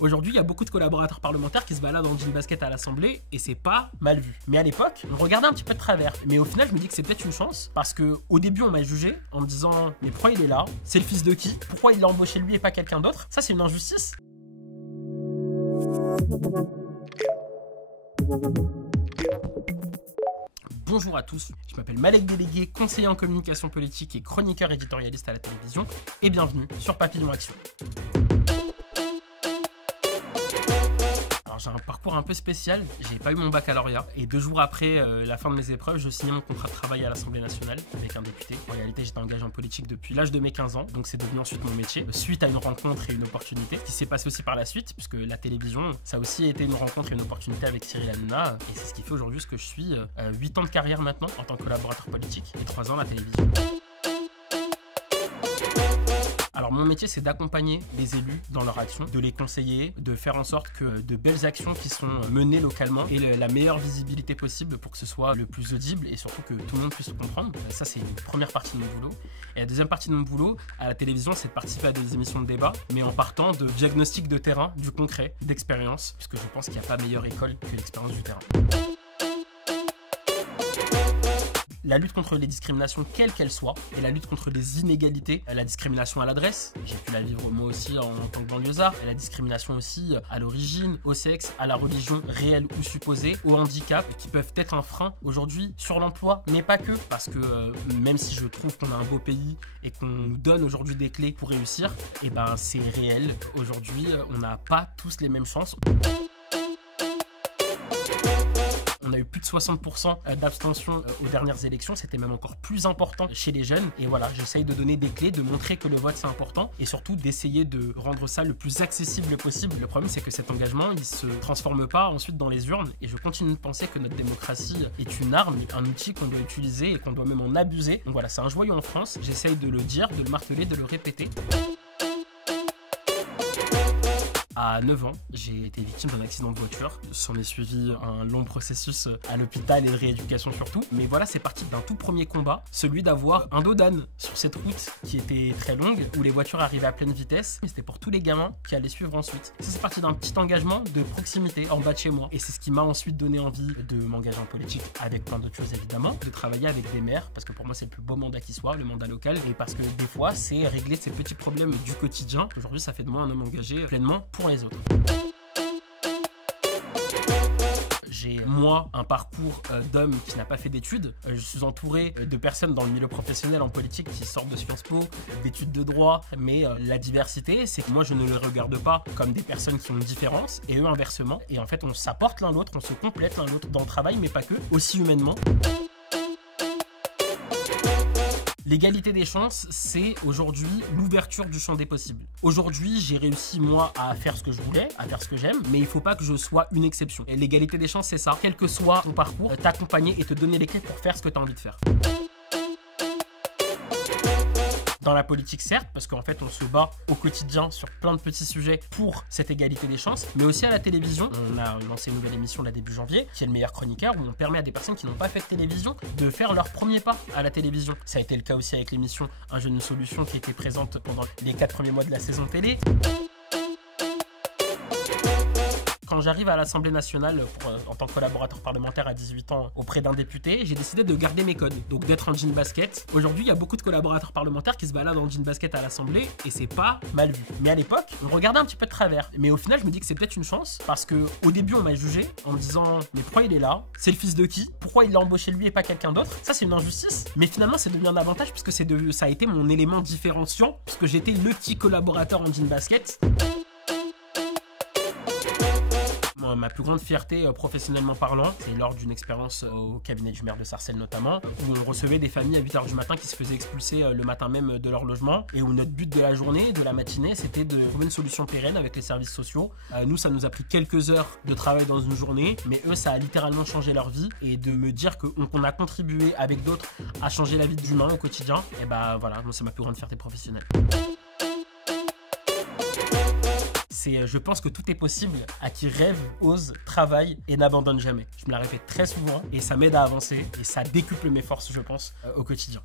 Aujourd'hui, il y a beaucoup de collaborateurs parlementaires qui se baladent en jean basket à l'Assemblée et c'est pas mal vu. Mais à l'époque, on regardait un petit peu de travers. Mais au final, je me dis que c'est peut-être une chance parce que au début, on m'a jugé en me disant mais pourquoi il est là? C'est le fils de qui? Pourquoi il l'a embauché lui et pas quelqu'un d'autre? Ça, c'est une injustice. Bonjour à tous, je m'appelle Malek Délégué, conseiller en communication politique et chroniqueur éditorialiste à la télévision et bienvenue sur Papillon Action. J'ai un parcours un peu spécial, j'ai pas eu mon baccalauréat et 2 jours après la fin de mes épreuves, je signais mon contrat de travail à l'Assemblée nationale avec un député. En réalité, j'étais engagé en politique depuis l'âge de mes 15 ans, donc c'est devenu ensuite mon métier, suite à une rencontre et une opportunité qui s'est passée aussi par la suite, puisque la télévision, ça a aussi été une rencontre et une opportunité avec Cyril Hanouna, et c'est ce qui fait aujourd'hui ce que je suis, 8 ans de carrière maintenant en tant que collaborateur politique et 3 ans à la télévision. Alors mon métier, c'est d'accompagner les élus dans leur action, de les conseiller, de faire en sorte que de belles actions qui sont menées localement aient la meilleure visibilité possible pour que ce soit le plus audible et surtout que tout le monde puisse le comprendre. Ça, c'est une première partie de mon boulot. Et la deuxième partie de mon boulot, à la télévision, c'est de participer à des émissions de débat, mais en partant de diagnostic de terrain, du concret, d'expérience, puisque je pense qu'il n'y a pas meilleure école que l'expérience du terrain. La lutte contre les discriminations, quelles qu'elles soient, et la lutte contre les inégalités, la discrimination à l'adresse, j'ai pu la vivre moi aussi en tant que banlieusard, et la discrimination aussi à l'origine, au sexe, à la religion réelle ou supposée, au handicap, qui peuvent être un frein aujourd'hui sur l'emploi, mais pas que, parce que même si je trouve qu'on a un beau pays et qu'on nous donne aujourd'hui des clés pour réussir, et ben c'est réel. Aujourd'hui, on n'a pas tous les mêmes chances. On a eu plus de 60% d'abstention aux dernières élections, c'était même encore plus important chez les jeunes. Et voilà, j'essaye de donner des clés, de montrer que le vote c'est important et surtout d'essayer de rendre ça le plus accessible possible. Le problème c'est que cet engagement, il se transforme pas ensuite dans les urnes et je continue de penser que notre démocratie est une arme, un outil qu'on doit utiliser et qu'on doit même en abuser. Donc voilà, c'est un joyau en France, j'essaye de le dire, de le marteler, de le répéter. À 9 ans, j'ai été victime d'un accident de voiture. S'en est suivi un long processus à l'hôpital et de rééducation surtout. Mais voilà, c'est parti d'un tout premier combat, celui d'avoir un dos d'âne sur cette route qui était très longue, où les voitures arrivaient à pleine vitesse. Et c'était pour tous les gamins qui allaient suivre ensuite. Ça, c'est parti d'un petit engagement de proximité en bas de chez moi. Et c'est ce qui m'a ensuite donné envie de m'engager en politique, avec plein d'autres choses évidemment, de travailler avec des maires, parce que pour moi, c'est le plus beau mandat qui soit, le mandat local. Et parce que des fois, c'est régler ces petits problèmes du quotidien. Aujourd'hui, ça fait de moi un homme engagé pleinement pour les autres. J'ai, moi, un parcours d'homme qui n'a pas fait d'études. Je suis entouré de personnes dans le milieu professionnel en politique qui sortent de Sciences Po, d'études de droit. Mais la diversité, c'est que moi, je ne les regarde pas comme des personnes qui ont une différence et eux inversement. Et en fait, on s'apporte l'un l'autre, on se complète l'un l'autre dans le travail, mais pas que, aussi humainement. L'égalité des chances, c'est aujourd'hui l'ouverture du champ des possibles. Aujourd'hui, j'ai réussi, moi, à faire ce que je voulais, à faire ce que j'aime, mais il ne faut pas que je sois une exception. Et l'égalité des chances, c'est ça. Quel que soit ton parcours, t'accompagner et te donner les clés pour faire ce que tu as envie de faire. Dans la politique, certes, parce qu'en fait, on se bat au quotidien sur plein de petits sujets pour cette égalité des chances, mais aussi à la télévision. On a lancé une nouvelle émission là début janvier, qui est le meilleur chroniqueur, où on permet à des personnes qui n'ont pas fait de télévision de faire leur premier pas à la télévision. Ça a été le cas aussi avec l'émission Un jeune, une solution, qui était présente pendant les 4 premiers mois de la saison télé. Quand j'arrive à l'Assemblée nationale en tant que collaborateur parlementaire à 18 ans auprès d'un député, j'ai décidé de garder mes codes, donc d'être en jean basket. Aujourd'hui, il y a beaucoup de collaborateurs parlementaires qui se baladent en jean basket à l'Assemblée et c'est pas mal vu. Mais à l'époque, on regardait un petit peu de travers. Mais au final, je me dis que c'est peut-être une chance parce que au début, on m'a jugé en me disant mais pourquoi il est là? C'est le fils de qui? Pourquoi il l'a embauché lui et pas quelqu'un d'autre? Ça, c'est une injustice. Mais finalement, c'est devenu un avantage puisque ça a été mon élément différenciant puisque j'étais le petit collaborateur en jean basket. Ma plus grande fierté professionnellement parlant, c'est lors d'une expérience au cabinet du maire de Sarcelles notamment, où on recevait des familles à 8h du matin qui se faisaient expulser le matin même de leur logement et où notre but de la journée, de la matinée, c'était de trouver une solution pérenne avec les services sociaux. Nous, ça nous a pris quelques heures de travail dans une journée, mais eux, ça a littéralement changé leur vie et de me dire qu'on a contribué avec d'autres à changer la vie de l'humain au quotidien, et bah voilà, c'est ma plus grande fierté professionnelle. Je pense que tout est possible à qui rêve, ose, travaille et n'abandonne jamais. Je me la répète très souvent et ça m'aide à avancer et ça décuple mes forces, je pense, au quotidien.